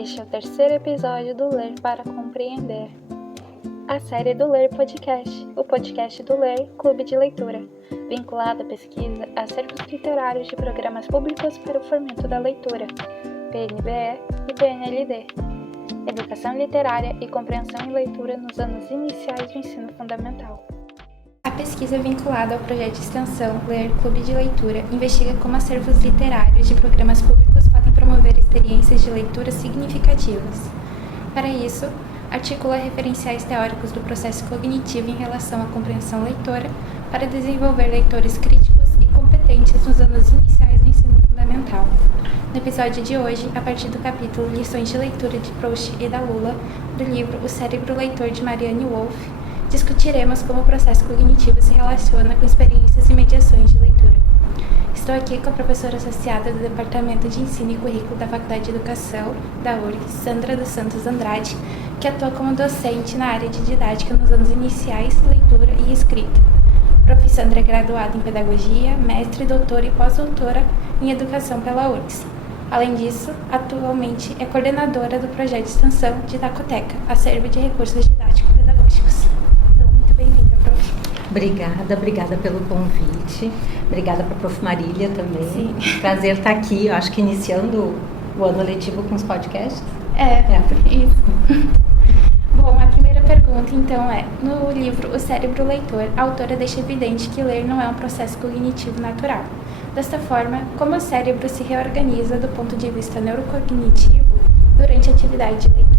Este é o terceiro episódio do Ler para Compreender, a série do Ler Podcast, o podcast do Ler Clube de Leitura, vinculado à pesquisa acervos literários de programas públicos para o fomento da leitura, PNBE e PNLD, educação literária e compreensão em leitura nos anos iniciais do ensino fundamental. A pesquisa vinculada ao projeto de extensão Ler Clube de Leitura investiga como acervos literários de programas públicos podem promover experiências de leitura significativas. Para isso, articula referenciais teóricos do processo cognitivo em relação à compreensão leitora para desenvolver leitores críticos e competentes nos anos iniciais do ensino fundamental. No episódio de hoje, a partir do capítulo Lições de Leitura de Proust e da Lula, do livro O Cérebro Leitor de Marianne Wolf, discutiremos como o processo cognitivo se relaciona com experiências e mediações de leitura. Estou aqui com a professora associada do Departamento de Ensino e Currículo da Faculdade de Educação, da URGS, Sandra dos Santos Andrade, que atua como docente na área de didática nos anos iniciais, leitura e escrita. Prof. Sandra é graduada em Pedagogia, mestre, doutora e pós-doutora em Educação pela URGS. Além disso, atualmente é coordenadora do projeto de extensão Didacoteca, acervo de recursos didático-pedagógicos. Então, muito bem-vinda, prof. Obrigada pelo convite. Obrigada para a prof. Marília também. Sim. Prazer estar aqui, eu acho que iniciando o ano letivo com os podcasts. Isso. Bom, a primeira pergunta, então, é: no livro O Cérebro Leitor, a autora deixa evidente que ler não é um processo cognitivo natural. Desta forma, como o cérebro se reorganiza do ponto de vista neurocognitivo durante a atividade de leitura?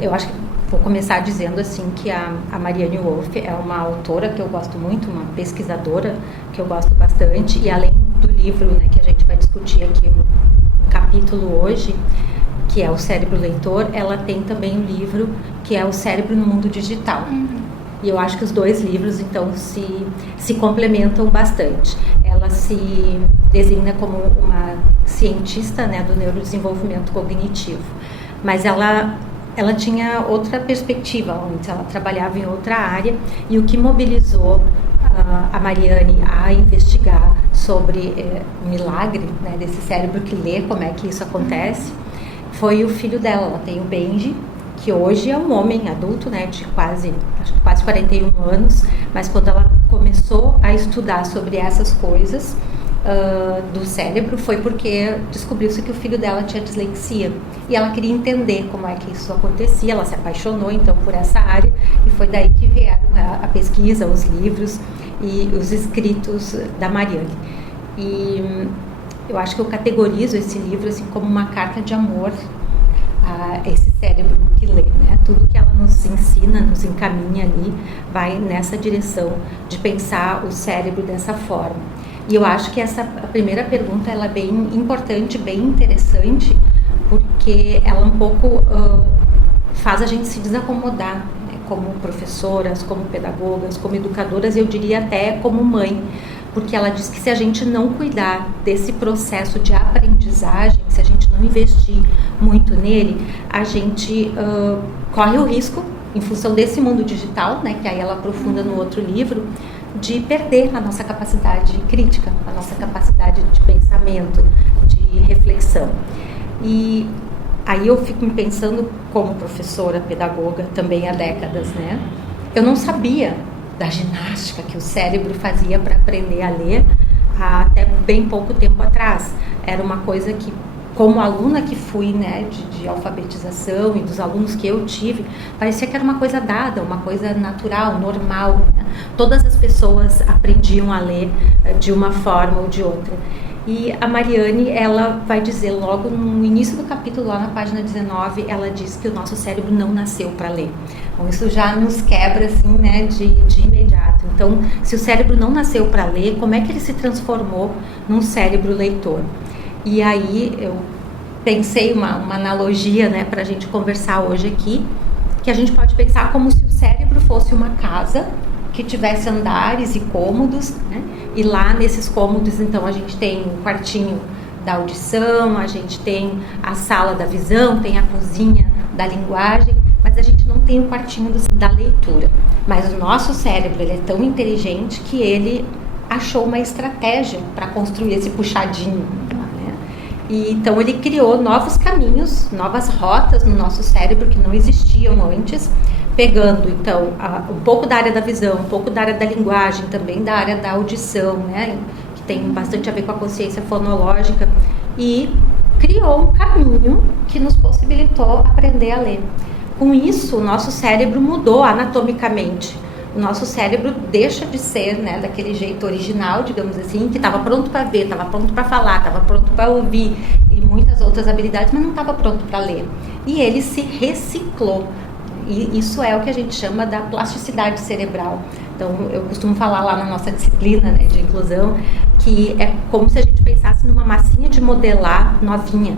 Eu acho que vou começar dizendo assim que a Marianne Wolf é uma autora que eu gosto muito, uma pesquisadora que eu gosto bastante, e além do livro, né, que a gente vai discutir aqui no capítulo hoje, que é O Cérebro Leitor, ela tem também um livro que é O Cérebro no Mundo Digital. E eu acho que os dois livros, então, se complementam bastante. Ela se designa como uma cientista, né, do neurodesenvolvimento cognitivo, mas ela tinha outra perspectiva antes, ela trabalhava em outra área, e o que mobilizou a Marianne a investigar sobre o milagre, né, desse cérebro que lê, como é que isso acontece, foi o filho dela. Ela tem o Benji, que hoje é um homem adulto, né, de quase 41 anos, mas quando ela começou a estudar sobre essas coisas do cérebro, foi porque descobriu-se que o filho dela tinha dislexia, e ela queria entender como é que isso acontecia. Ela se apaixonou então por essa área, e foi daí que vieram a pesquisa, os livros e os escritos da Marianne. E eu acho que eu categorizo esse livro assim como uma carta de amor a esse cérebro que lê, né? Tudo que ela nos ensina, nos encaminha ali, vai nessa direção de pensar o cérebro dessa forma. E eu acho que a primeira pergunta ela é bem importante, bem interessante, porque ela um pouco faz a gente se desacomodar, né? Como professoras, como pedagogas, como educadoras, eu diria até como mãe, porque ela diz que se a gente não cuidar desse processo de aprendizagem, se a gente não investir muito nele, a gente corre o risco, em função desse mundo digital, né, que aí ela aprofunda no outro livro, de perder a nossa capacidade crítica, a nossa capacidade de pensamento, de reflexão. E aí eu fico me pensando como professora, pedagoga, também há décadas, né? Eu não sabia da ginástica que o cérebro fazia para aprender a ler até bem pouco tempo atrás. Era uma coisa que, como aluna que fui, né, de alfabetização, e dos alunos que eu tive, parecia que era uma coisa dada, uma coisa natural, normal, né? Todas as pessoas aprendiam a ler de uma forma ou de outra. E a Marianne, ela vai dizer logo no início do capítulo, lá na página 19, ela diz que o nosso cérebro não nasceu para ler. Então isso já nos quebra assim, né, de imediato. Então, se o cérebro não nasceu para ler, como é que ele se transformou num cérebro leitor? E aí eu pensei uma analogia, né, para a gente conversar hoje aqui, que a gente pode pensar como se o cérebro fosse uma casa que tivesse andares e cômodos, né? E lá nesses cômodos, então, a gente tem o quartinho da audição, a gente tem a sala da visão, tem a cozinha da linguagem, mas a gente não tem o quartinho da leitura. Mas o nosso cérebro, ele é tão inteligente que ele achou uma estratégia para construir esse puxadinho, né? E então ele criou novos caminhos, novas rotas no nosso cérebro que não existiam antes, pegando então um pouco da área da visão, um pouco da área da linguagem, também da área da audição, né, que tem bastante a ver com a consciência fonológica, e criou um caminho que nos possibilitou aprender a ler. Com isso, o nosso cérebro mudou anatomicamente. O nosso cérebro deixa de ser, né, daquele jeito original, digamos assim, que estava pronto para ver, estava pronto para falar, estava pronto para ouvir e muitas outras habilidades, mas não estava pronto para ler. E ele se reciclou. E isso é o que a gente chama da plasticidade cerebral. Então, eu costumo falar lá na nossa disciplina, né, de inclusão, que é como se a gente pensasse numa massinha de modelar novinha.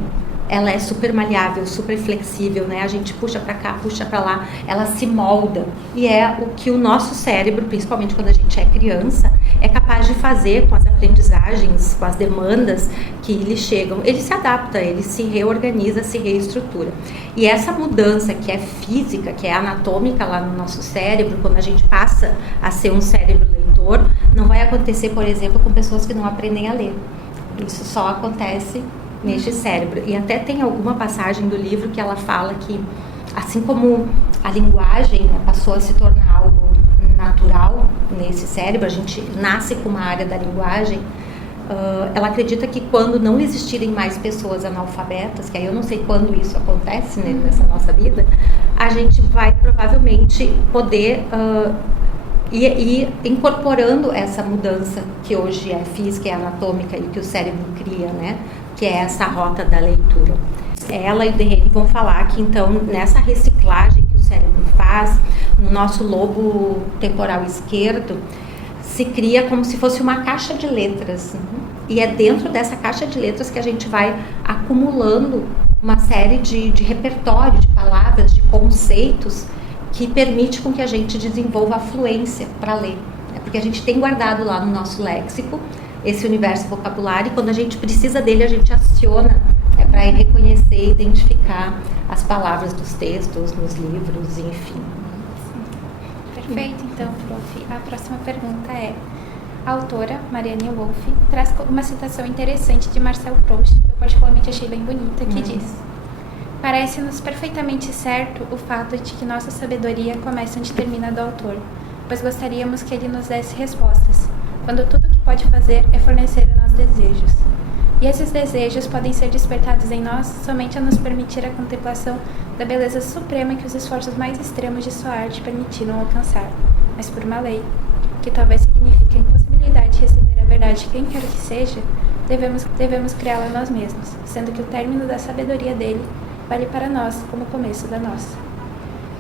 Ela é super maleável, super flexível, né? A gente puxa para cá, puxa para lá, ela se molda. E é o que o nosso cérebro, principalmente quando a gente é criança, é capaz de fazer com as aprendizagens, com as demandas que lhe chegam. Ele se adapta, ele se reorganiza, se reestrutura. E essa mudança que é física, que é anatômica lá no nosso cérebro, quando a gente passa a ser um cérebro leitor, não vai acontecer, por exemplo, com pessoas que não aprendem a ler. Isso só acontece neste cérebro. E até tem alguma passagem do livro que ela fala que, assim como a linguagem, né, passou a se tornar algo natural nesse cérebro, a gente nasce com uma área da linguagem, ela acredita que quando não existirem mais pessoas analfabetas, que aí eu não sei quando isso acontece, né, nessa nossa vida, a gente vai provavelmente poder ir incorporando essa mudança que hoje é física e anatômica e que o cérebro cria, né? Que é essa rota da leitura. Ela e o Derrida vão falar que, então, nessa reciclagem que o cérebro faz, no nosso lobo temporal esquerdo, se cria como se fosse uma caixa de letras. E é dentro dessa caixa de letras que a gente vai acumulando uma série de repertório, de palavras, de conceitos, que permite com que a gente desenvolva a fluência para ler. Porque a gente tem guardado lá no nosso léxico esse universo vocabulário, e quando a gente precisa dele, a gente aciona para reconhecer e identificar as palavras dos textos, nos livros, enfim. Perfeito, então, prof. A próxima pergunta é: a autora, Marianne Wolf, traz uma citação interessante de Marcel Proust, que eu particularmente achei bem bonita, que diz: parece-nos perfeitamente certo o fato de que nossa sabedoria começa onde termina a do autor, pois gostaríamos que ele nos desse respostas, quando tudo o que pode fazer é fornecer a nós desejos. E esses desejos podem ser despertados em nós somente a nos permitir a contemplação da beleza suprema que os esforços mais extremos de sua arte permitiram alcançar, mas por uma lei, que talvez signifique a impossibilidade de receber a verdade de quem quer que seja, devemos criá-la nós mesmos, sendo que o término da sabedoria dele vale para nós como o começo da nossa.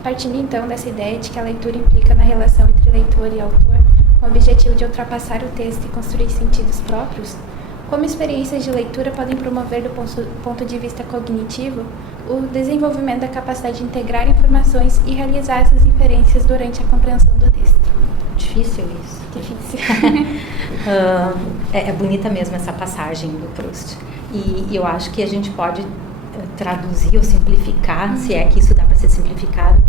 Partindo então dessa ideia de que a leitura implica na relação entre leitor e autor, com o objetivo de ultrapassar o texto e construir sentidos próprios, como experiências de leitura podem promover do ponto de vista cognitivo o desenvolvimento da capacidade de integrar informações e realizar essas inferências durante a compreensão do texto. Difícil isso. Difícil. É bonita mesmo essa passagem do Proust. E eu acho que a gente pode traduzir ou simplificar, se é que isso dá para ser simplificado,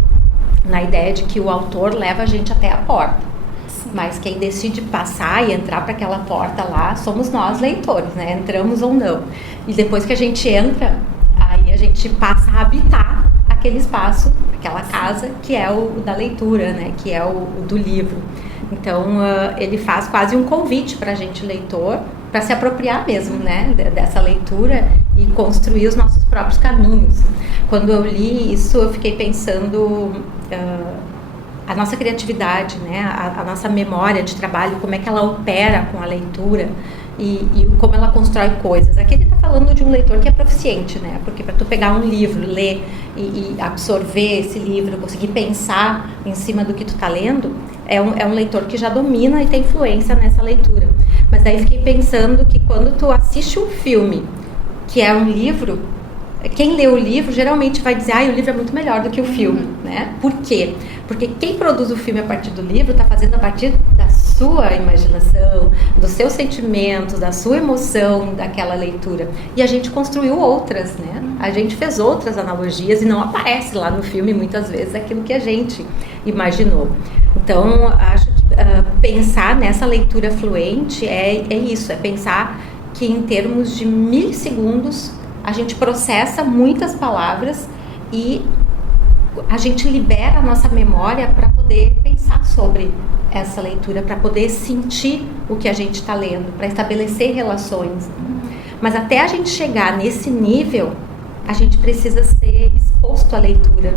na ideia de que o autor leva a gente até a porta. Sim. Mas quem decide passar e entrar para aquela porta lá somos nós, leitores, né? Entramos ou não. E depois que a gente entra, aí a gente passa a habitar aquele espaço, aquela casa que é o da leitura, né? Que é o do livro. Então, ele faz quase um convite para a gente, leitor, para se apropriar mesmo, né, dessa leitura e construir os nossos próprios caminhos. Quando eu li isso, eu fiquei pensando a nossa criatividade, né, a nossa memória de trabalho, como é que ela opera com a leitura e como ela constrói coisas. Aqui ele está falando de um leitor que é proficiente, né, porque para tu pegar um livro, ler e absorver esse livro, conseguir pensar em cima do que tu está lendo, é um leitor que já domina e tem influência nessa leitura. Mas daí fiquei pensando que quando tu assiste um filme que é um livro, quem lê o livro geralmente vai dizer: o livro é muito melhor do que o filme, né? Por quê? Porque quem produz o filme a partir do livro está fazendo a partir da sua imaginação, dos seus sentimentos, da sua emoção daquela leitura. E a gente construiu outras, né? A gente fez outras analogias e não aparece lá no filme muitas vezes aquilo que a gente imaginou. Então, acho que pensar nessa leitura fluente é isso, é pensar que em termos de milissegundos a gente processa muitas palavras e a gente libera a nossa memória para poder pensar sobre essa leitura, para poder sentir o que a gente está lendo, para estabelecer relações. Mas até a gente chegar nesse nível, a gente precisa ser exposto à leitura.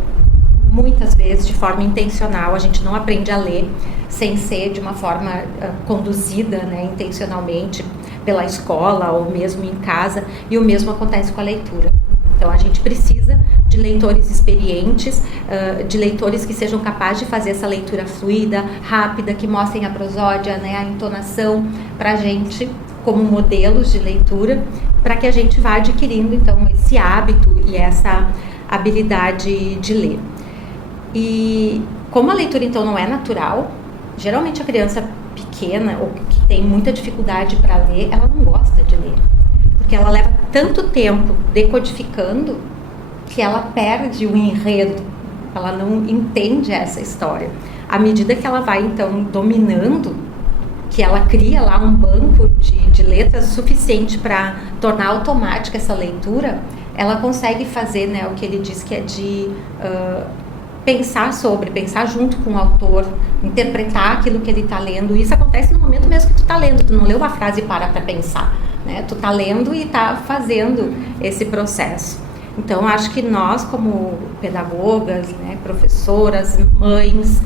Muitas vezes, de forma intencional, a gente não aprende a ler sem ser de uma forma conduzida, né, intencionalmente pela escola ou mesmo em casa, e o mesmo acontece com a leitura. Então a gente precisa de leitores experientes, de leitores que sejam capazes de fazer essa leitura fluida, rápida, que mostrem a prosódia, né, a entonação para a gente como modelos de leitura, para que a gente vá adquirindo então esse hábito e essa habilidade de ler. E como a leitura então não é natural, geralmente a criança pequena ou que tem muita dificuldade para ler, ela não gosta de ler, porque ela leva tanto tempo decodificando que ela perde o enredo, ela não entende essa história. À medida que ela vai então dominando, que ela cria lá um banco de letras suficiente para tornar automática essa leitura, ela consegue fazer, né, o que ele diz que é de pensar junto com o autor, interpretar aquilo que ele está lendo. Isso acontece no momento mesmo que tu está lendo, tu não leu uma frase e para pensar, né? Tu está lendo e está fazendo esse processo. Então, acho que nós, como pedagogas, né, professoras, mães,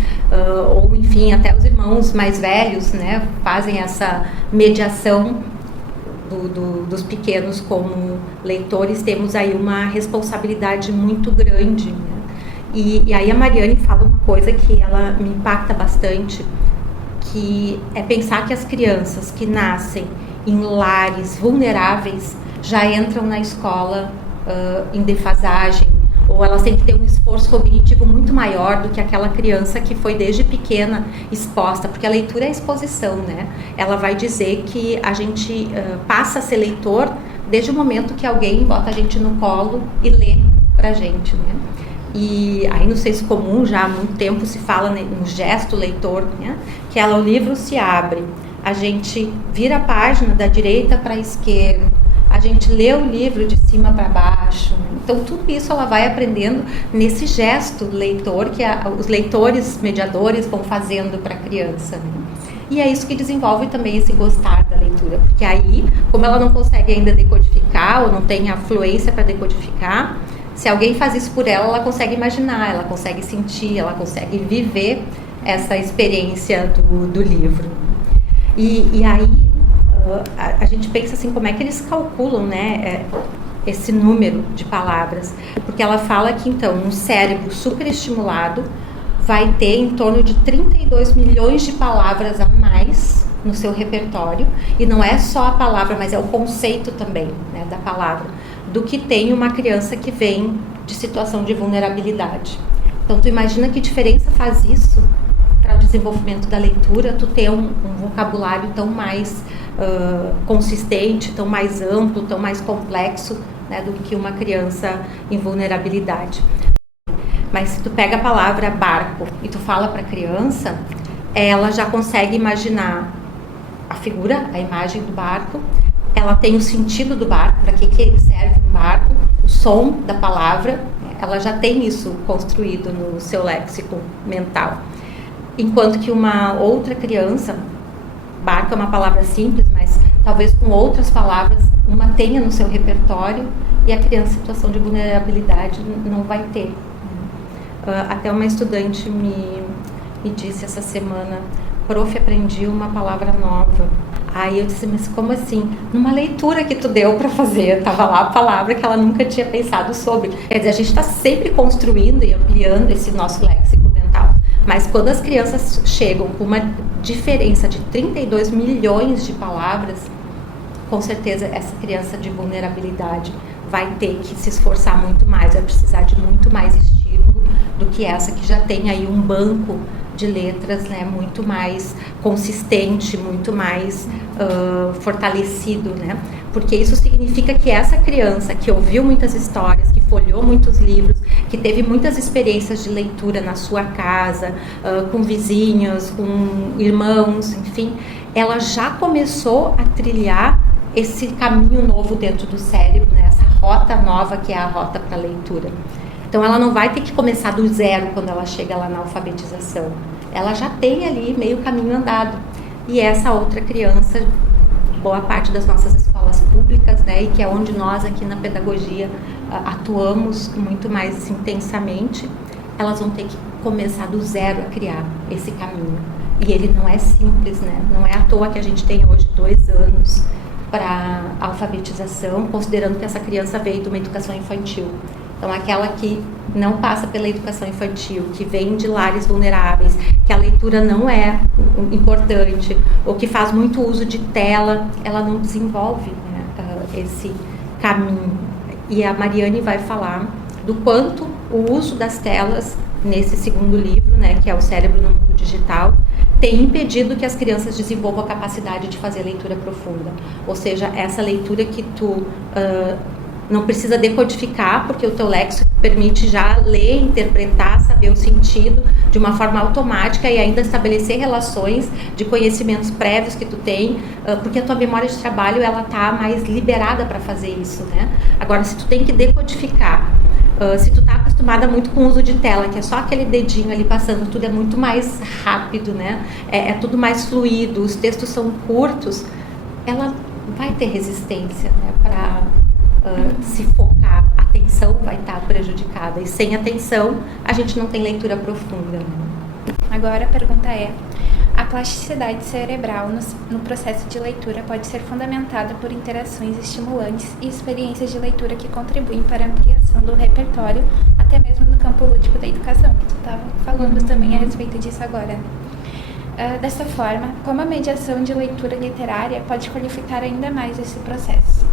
ou enfim, até os irmãos mais velhos, né, fazem essa mediação dos pequenos como leitores, temos aí uma responsabilidade muito grande, né? E aí a Mariane fala uma coisa que ela me impacta bastante, que é pensar que as crianças que nascem em lares vulneráveis já entram na escola em defasagem, ou elas têm que ter um esforço cognitivo muito maior do que aquela criança que foi desde pequena exposta, porque a leitura é exposição, né? Ela vai dizer que a gente passa a ser leitor desde o momento que alguém bota a gente no colo e lê pra gente, né? E aí no senso comum já há muito tempo se fala no gesto leitor, né? Que o livro se abre, a gente vira a página da direita para a esquerda, a gente lê o livro de cima para baixo. Então tudo isso ela vai aprendendo nesse gesto leitor que os leitores mediadores vão fazendo para a criança, né? E é isso que desenvolve também esse gostar da leitura, porque aí, como ela não consegue ainda decodificar ou não tem a fluência para decodificar, se alguém faz isso por ela, ela consegue imaginar, ela consegue sentir, ela consegue viver essa experiência do livro. E aí a gente pensa assim, como é que eles calculam, né, esse número de palavras? Porque ela fala que então um cérebro superestimulado vai ter em torno de 32 milhões de palavras a mais no seu repertório, e não é só a palavra, mas é o conceito também, né, da palavra, do que tem uma criança que vem de situação de vulnerabilidade. Então, tu imagina que diferença faz isso para o desenvolvimento da leitura, tu ter um vocabulário tão mais consistente, tão mais amplo, tão mais complexo, né, do que uma criança em vulnerabilidade. Mas se tu pega a palavra barco e tu fala para a criança, ela já consegue imaginar a figura, a imagem do barco, ela tem o sentido do barco, para que serve um barco, o som da palavra, ela já tem isso construído no seu léxico mental. Enquanto que uma outra criança, barco é uma palavra simples, mas talvez com outras palavras, uma tenha no seu repertório e a criança em situação de vulnerabilidade não vai ter. Até uma estudante me disse essa semana, prof, aprendi uma palavra nova. Aí eu disse, mas como assim? Numa leitura que tu deu para fazer, estava lá a palavra que ela nunca tinha pensado sobre. Quer dizer, a gente está sempre construindo e ampliando esse nosso léxico mental. Mas quando as crianças chegam com uma diferença de 32 milhões de palavras, com certeza essa criança de vulnerabilidade vai ter que se esforçar muito mais, vai precisar de muito mais estímulo do que essa que já tem aí um banco de letras, né, muito mais consistente, muito mais fortalecido, né? Porque isso significa que essa criança que ouviu muitas histórias, que folheou muitos livros, que teve muitas experiências de leitura na sua casa, com vizinhos, com irmãos, enfim, ela já começou a trilhar esse caminho novo dentro do cérebro, né? Essa rota nova que é a rota para a leitura. Então ela não vai ter que começar do zero quando ela chega lá na alfabetização. Ela já tem ali meio caminho andado. E essa outra criança, boa parte das nossas escolas públicas, né, e que é onde nós aqui na pedagogia atuamos muito mais intensamente, elas vão ter que começar do zero a criar esse caminho. E ele não é simples, né? Não é à toa que a gente tem hoje 2 anos para alfabetização, considerando que essa criança veio de uma educação infantil. Então, aquela que não passa pela educação infantil, que vem de lares vulneráveis, que a leitura não é importante, ou que faz muito uso de tela, ela não desenvolve, né, esse caminho. E a Mariane vai falar do quanto o uso das telas, nesse segundo livro, né, que é o Cérebro no Mundo Digital, tem impedido que as crianças desenvolvam a capacidade de fazer leitura profunda. Ou seja, essa leitura que tu não precisa decodificar, porque o teu léxico permite já ler, interpretar, saber o sentido de uma forma automática e ainda estabelecer relações de conhecimentos prévios que tu tem, porque a tua memória de trabalho ela tá mais liberada para fazer isso, né? Agora, se tu tem que decodificar, se tu tá acostumada muito com o uso de tela, que é só aquele dedinho ali passando, tudo é muito mais rápido, né? É tudo mais fluido, os textos são curtos, ela vai ter resistência, né, para se focar, a atenção vai estar prejudicada, e sem atenção a gente não tem leitura profunda, né? Agora a pergunta é: a plasticidade cerebral no processo de leitura pode ser fundamentada por interações estimulantes e experiências de leitura que contribuem para a ampliação do repertório, até mesmo no campo lúdico da educação, que tu estava falando também a respeito disso agora. Dessa forma, como a mediação de leitura literária pode qualificar ainda mais esse processo?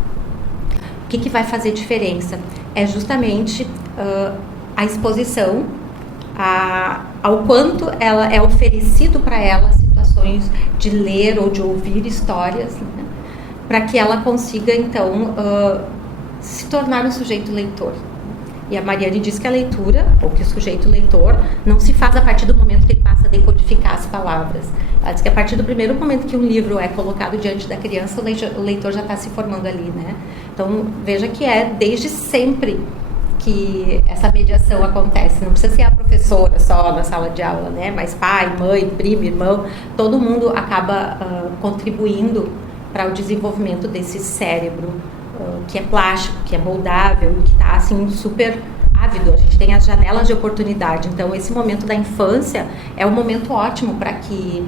O que vai fazer diferença? É justamente a exposição ao quanto ela é oferecido para ela situações de ler ou de ouvir histórias, né, para que ela consiga, então, se tornar um sujeito leitor. E a Mariane diz que a leitura, ou que o sujeito leitor, não se faz a partir do momento que ele passa a decodificar as palavras. Ela diz que a partir do primeiro momento que um livro é colocado diante da criança, o leitor já está se formando ali, né? Então, veja que é desde sempre que essa mediação acontece. Não precisa ser a professora só na sala de aula, né? Mas pai, mãe, primo, irmão, todo mundo acaba contribuindo para o desenvolvimento desse cérebro que é plástico, que é moldável e que está assim super ávido. A gente tem as janelas de oportunidade. Então, esse momento da infância é um momento ótimo para que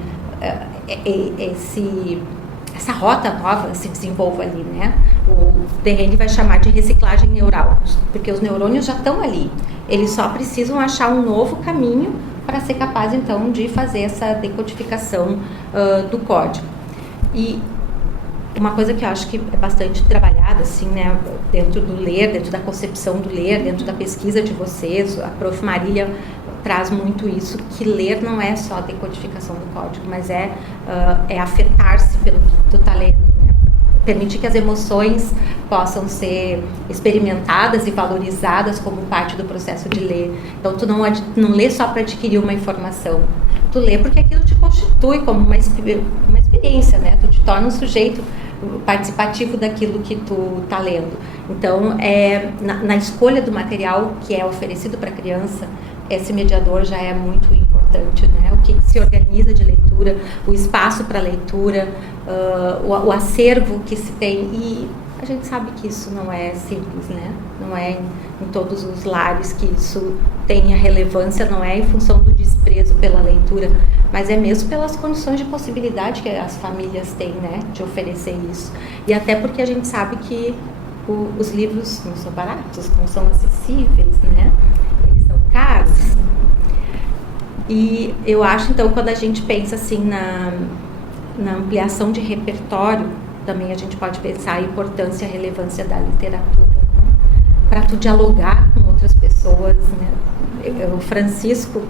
essa rota nova se desenvolva ali, né? O Derrida vai chamar de reciclagem neural, porque os neurônios já estão ali. Eles só precisam achar um novo caminho para ser capaz, então, de fazer essa decodificação do código. E uma coisa que eu acho que é bastante trabalhada, assim, né, dentro do ler, dentro da concepção do ler, dentro da pesquisa de vocês, a Prof. Marília traz muito isso, que ler não é só a decodificação do código, mas é afetar-se pelo que tu está lendo, né? Permitir que as emoções possam ser experimentadas e valorizadas como parte do processo de ler. Então, tu não lê só para adquirir uma informação, tu lê porque aquilo te constitui como uma experiência, né? Tu te torna um sujeito participativo daquilo que tu está lendo. Então, na escolha do material que é oferecido para a criança, esse mediador já é muito importante, né? O que se organiza de leitura, o espaço para leitura, o acervo que se tem. E a gente sabe que isso não é simples, né? Não é em todos os lares que isso tenha relevância, não é em função do desprezo pela leitura, mas é mesmo pelas condições de possibilidade que as famílias têm, né, de oferecer isso. E até porque a gente sabe que os livros não são baratos, não são acessíveis, né? Eles são caros. E eu acho, então, quando a gente pensa assim na ampliação de repertório, também a gente pode pensar a importância e a relevância da literatura, né? Para tu dialogar com outras pessoas, né? O Francisco,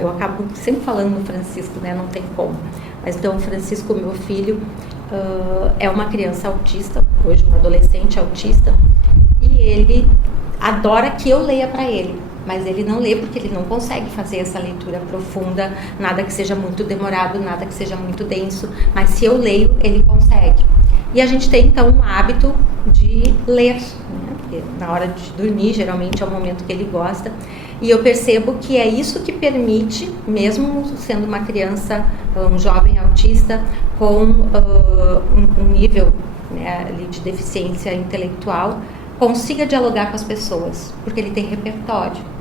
eu acabo sempre falando no Francisco, né? Não tem como. Mas então o Francisco, meu filho, é uma criança autista, hoje um adolescente autista, e ele adora que eu leia para ele. Mas ele não lê porque ele não consegue fazer essa leitura profunda, nada que seja muito demorado, nada que seja muito denso. Mas se eu leio, ele consegue. E a gente tem então um hábito de ler, né? Porque na hora de dormir geralmente é o momento que ele gosta, e eu percebo que é isso que permite, mesmo sendo uma criança, um jovem autista com um nível, né, ali de deficiência intelectual, consiga dialogar com as pessoas, porque ele tem repertório.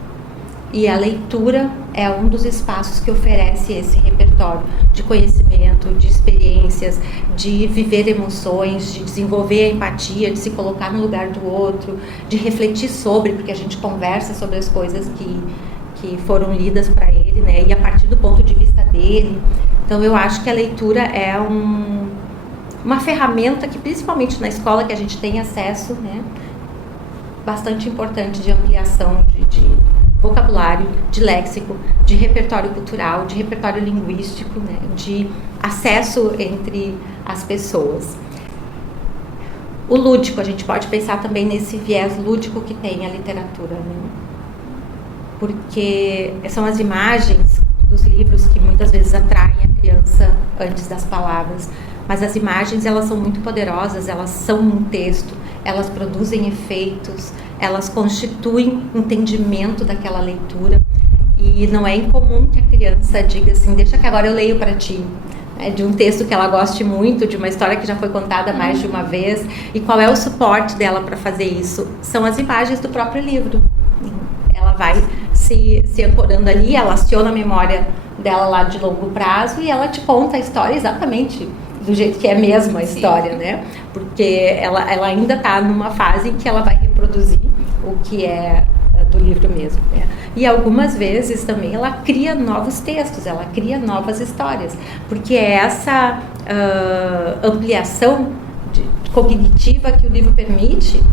E a leitura é um dos espaços que oferece esse repertório de conhecimento, de experiências, de viver emoções, de desenvolver a empatia, de se colocar no lugar do outro, de refletir sobre, porque a gente conversa sobre as coisas que foram lidas para ele, né? E a partir do ponto de vista dele. Então eu acho que a leitura é uma ferramenta que, principalmente na escola, que a gente tem acesso, né, bastante importante de ampliação de vocabulário, de léxico, de repertório cultural, de repertório linguístico, né, de acesso entre as pessoas. O lúdico, a gente pode pensar também nesse viés lúdico que tem a literatura, né? Porque são as imagens dos livros que muitas vezes atraem a criança antes das palavras, mas as imagens, elas são muito poderosas, elas são um texto, elas produzem efeitos, elas constituem entendimento daquela leitura, e não é incomum que a criança diga assim, deixa que agora eu leio para ti, né, de um texto que ela goste muito, de uma história que já foi contada mais de uma vez. E qual é o suporte dela para fazer isso? São as imagens do próprio livro. Ela vai se ancorando ali, ela aciona a memória dela lá de longo prazo e ela te conta a história exatamente do jeito que é mesmo a história, sim, né? Porque ela ainda está numa fase em que ela vai reproduzir o que é do livro mesmo, né? E algumas vezes também ela cria novos textos, ela cria novas histórias, porque é essa ampliação cognitiva que o livro permite,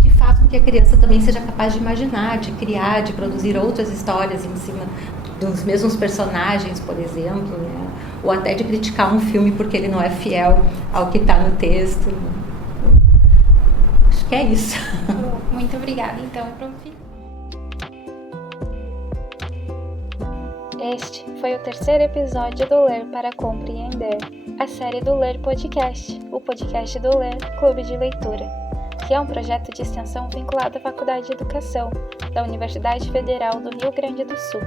que faz com que a criança também seja capaz de imaginar, de criar, de produzir outras histórias em cima dos mesmos personagens, por exemplo, né? Ou até de criticar um filme porque ele não é fiel ao que está no texto. Acho que é isso. Muito obrigada, então, prof. Este foi o terceiro episódio do Ler para Compreender, a série do Ler Podcast, o podcast do Ler Clube de Leitura, que é um projeto de extensão vinculado à Faculdade de Educação da Universidade Federal do Rio Grande do Sul.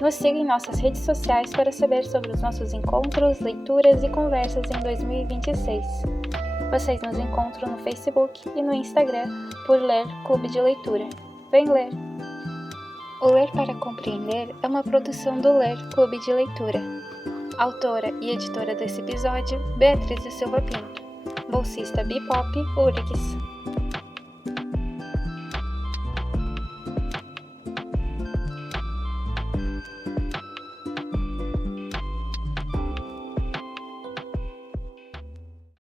Nos siga em nossas redes sociais para saber sobre os nossos encontros, leituras e conversas em 2026. Vocês nos encontram no Facebook e no Instagram por Ler Clube de Leitura. Vem ler! O Ler para Compreender é uma produção do Ler Clube de Leitura. Autora e editora desse episódio, Beatriz de Silva Pinto. Bolsista Bipop URGS.